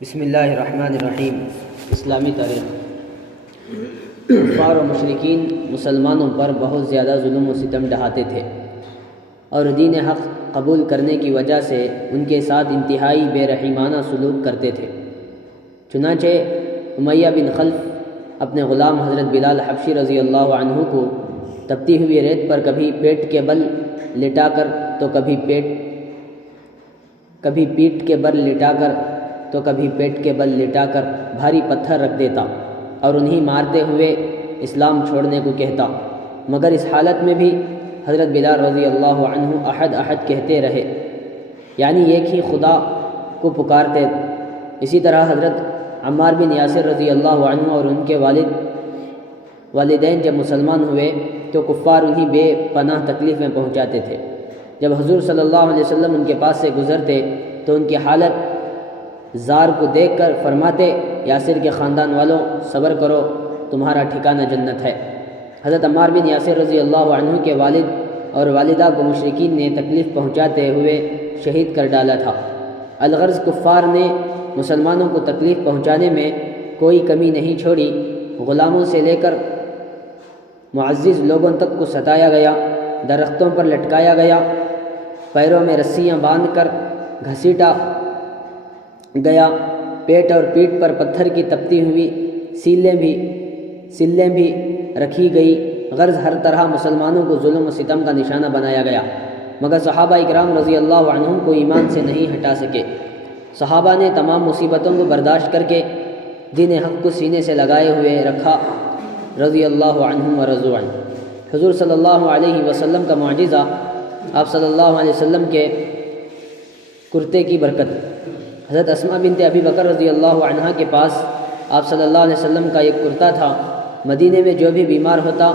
بسم اللہ الرحمن الرحیم۔ اسلامی تاریخ۔ کفار و مشرکین مسلمانوں پر بہت زیادہ ظلم و ستم ڈھاتے تھے اور دین حق قبول کرنے کی وجہ سے ان کے ساتھ انتہائی بے رحمانہ سلوک کرتے تھے۔ چنانچہ امیہ بن خلف اپنے غلام حضرت بلال حبشی رضی اللہ عنہ کو تپتی ہوئی ریت پر کبھی پیٹ کے بل لٹا کر تو کبھی پیٹ کے بل لٹا کر تو کبھی پیٹ کے بل لٹا کر بھاری پتھر رکھ دیتا اور انہیں مارتے ہوئے اسلام چھوڑنے کو کہتا، مگر اس حالت میں بھی حضرت بلال رضی اللہ عنہ احد احد کہتے رہے، یعنی ایک ہی خدا کو پکارتے۔ اسی طرح حضرت عمار بن یاسر رضی اللہ عنہ اور ان کے والدین جب مسلمان ہوئے تو کفار انہیں بے پناہ تکلیفیں پہنچاتے تھے۔ جب حضور صلی اللہ علیہ وسلم ان کے پاس سے گزرتے تو ان کی حالت زار کو دیکھ کر فرماتے، یاسر کے خاندان والوں صبر کرو، تمہارا ٹھکانہ جنت ہے۔ حضرت عمار بن یاسر رضی اللہ عنہ کے والد اور والدہ کو مشرکین نے تکلیف پہنچاتے ہوئے شہید کر ڈالا تھا۔ الغرض کفار نے مسلمانوں کو تکلیف پہنچانے میں کوئی کمی نہیں چھوڑی۔ غلاموں سے لے کر معزز لوگوں تک کو ستایا گیا، درختوں پر لٹکایا گیا، پیروں میں رسیاں باندھ کر گھسیٹا گیا، پیٹ اور پیٹھ پر پتھر کی تپتی ہوئی سلیں بھی رکھی گئی۔ غرض ہر طرح مسلمانوں کو ظلم و ستم کا نشانہ بنایا گیا، مگر صحابہ اکرام رضی اللہ عنہم کو ایمان سے نہیں ہٹا سکے۔ صحابہ نے تمام مصیبتوں کو برداشت کر کے دین حق کو سینے سے لگائے ہوئے رکھا، رضی اللہ عنہم ورضوا عنہ۔ حضور صلی اللہ علیہ وسلم کا معجزہ، آپ صلی اللہ علیہ وسلم کے کرتے کی برکت۔ حضرت اسماء بنت ابی بکر رضی اللہ عنہا کے پاس آپ صلی اللہ علیہ وسلم کا ایک کرتا تھا۔ مدینے میں جو بھی بیمار ہوتا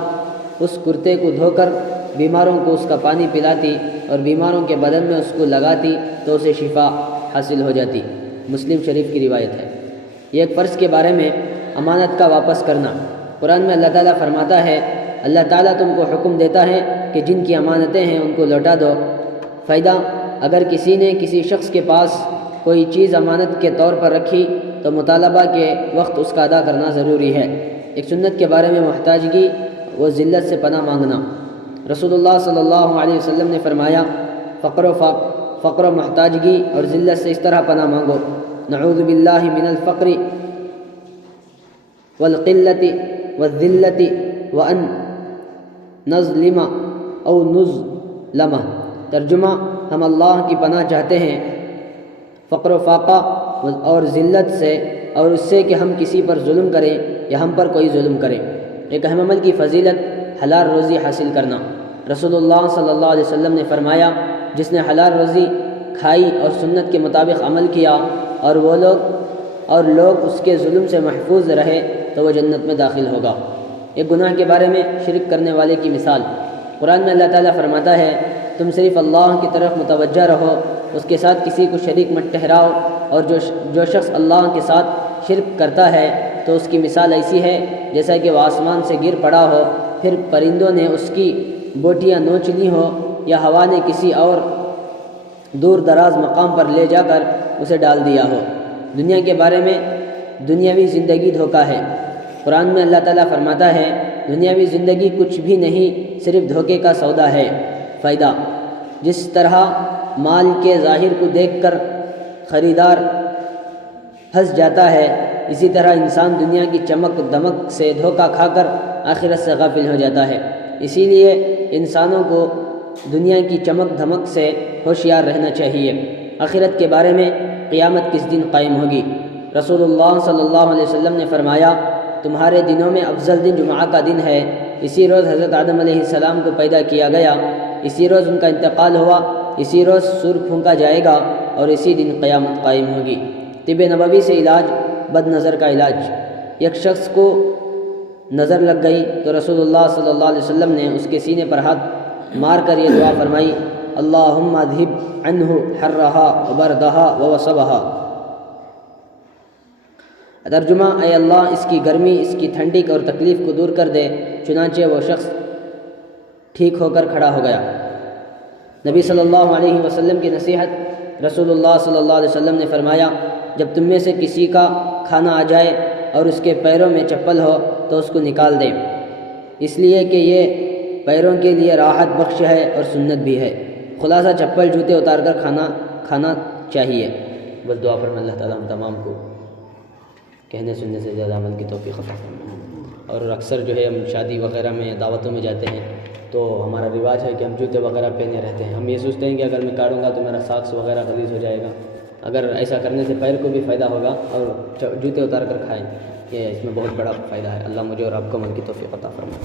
اس کرتے کو دھو کر بیماروں کو اس کا پانی پلاتی اور بیماروں کے بدن میں اس کو لگاتی تو اسے شفا حاصل ہو جاتی۔ مسلم شریف کی روایت ہے۔ یہ ایک فرض کے بارے میں امانت کا واپس کرنا۔ قرآن میں اللہ تعالیٰ فرماتا ہے، اللہ تعالیٰ تم کو حکم دیتا ہے کہ جن کی امانتیں ہیں ان کو لوٹا دو۔ فائدہ، اگر کسی نے کسی شخص کے پاس کوئی چیز امانت کے طور پر رکھی تو مطالبہ کے وقت اس کا ادا کرنا ضروری ہے۔ ایک سنت کے بارے میں محتاجگی و ذلت سے پناہ مانگنا۔ رسول اللہ صلی اللہ علیہ وسلم نے فرمایا، فقر و محتاجگی اور ذلت سے اس طرح پناہ مانگو، نعوذ باللہ من الفقر والقلت والذلت وان نظلم او نظلم۔ ترجمہ، ہم اللہ کی پناہ چاہتے ہیں فقر و فاقہ اور ذلت سے، اور اس سے کہ ہم کسی پر ظلم کریں یا ہم پر کوئی ظلم کرے۔ ایک اہم عمل کی فضیلت، حلال روزی حاصل کرنا۔ رسول اللہ صلی اللہ علیہ وسلم نے فرمایا، جس نے حلال روزی کھائی اور سنت کے مطابق عمل کیا اور لوگ اس کے ظلم سے محفوظ رہے تو وہ جنت میں داخل ہوگا۔ ایک گناہ کے بارے میں شرک کرنے والے کی مثال۔ قرآن میں اللہ تعالیٰ فرماتا ہے، تم صرف اللہ کی طرف متوجہ رہو، اس کے ساتھ کسی کو شریک مت ٹھہراؤ، اور جو شخص اللہ کے ساتھ شرک کرتا ہے تو اس کی مثال ایسی ہے جیسا کہ وہ آسمان سے گر پڑا ہو، پھر پرندوں نے اس کی بوٹیاں نوچ لی ہو، یا ہوا نے کسی اور دور دراز مقام پر لے جا کر اسے ڈال دیا ہو۔ دنیا کے بارے میں، دنیاوی زندگی دھوکہ ہے۔ قرآن میں اللہ تعالیٰ فرماتا ہے، دنیاوی زندگی کچھ بھی نہیں، صرف دھوکے کا سودا ہے۔ فائدہ، جس طرح مال کے ظاہر کو دیکھ کر خریدار پھنس جاتا ہے، اسی طرح انسان دنیا کی چمک دمک سے دھوکہ کھا کر آخرت سے غافل ہو جاتا ہے۔ اسی لیے انسانوں کو دنیا کی چمک دھمک سے ہوشیار رہنا چاہیے۔ آخرت کے بارے میں، قیامت کس دن قائم ہوگی؟ رسول اللہ صلی اللہ علیہ وسلم نے فرمایا، تمہارے دنوں میں افضل دن جمعہ کا دن ہے۔ اسی روز حضرت آدم علیہ السلام کو پیدا کیا گیا، اسی روز ان کا انتقال ہوا، اسی روز سور پھونکا جائے گا، اور اسی دن قیامت قائم ہوگی۔ طب نبوی سے علاج، بد نظر کا علاج۔ ایک شخص کو نظر لگ گئی تو رسول اللہ صلی اللہ علیہ وسلم نے اس کے سینے پر ہاتھ مار کر یہ دعا فرمائی، اللہم اذھب عنہ حرہا وبردہا ووصبہا۔ ترجمہ، اے اللہ اس کی گرمی، اس کی ٹھنڈک اور تکلیف کو دور کر دے۔ چنانچہ وہ شخص ٹھیک ہو کر کھڑا ہو گیا۔ نبی صلی اللہ علیہ وسلم کی نصیحت۔ رسول اللہ صلی اللہ علیہ وسلم نے فرمایا، جب تم میں سے کسی کا کھانا آ جائے اور اس کے پیروں میں چپل ہو تو اس کو نکال دے، اس لیے کہ یہ پیروں کے لیے راحت بخش ہے اور سنت بھی ہے۔ خلاصہ چپل جوتے اتار کر کھانا چاہیے۔ بس دعا فرمائیں اللہ تعالیٰ ہم تمام کو کہنے سننے سے زیادہ عمل کی توفیق عطا فرمائے۔ اور اکثر جو ہے ہم شادی وغیرہ میں دعوتوں میں جاتے ہیں تو ہمارا رواج ہے کہ ہم جوتے وغیرہ پہنے رہتے ہیں۔ ہم یہ سوچتے ہیں کہ اگر میں کاٹوں گا تو میرا ساکس وغیرہ غلیظ ہو جائے گا، اگر ایسا کرنے سے پیر کو بھی فائدہ ہوگا اور جوتے اتار کر کھائیں، یہ اس میں بہت بڑا فائدہ ہے۔ اللہ مجھے اور آپ کو عمل کی توفیق عطا فرمائے۔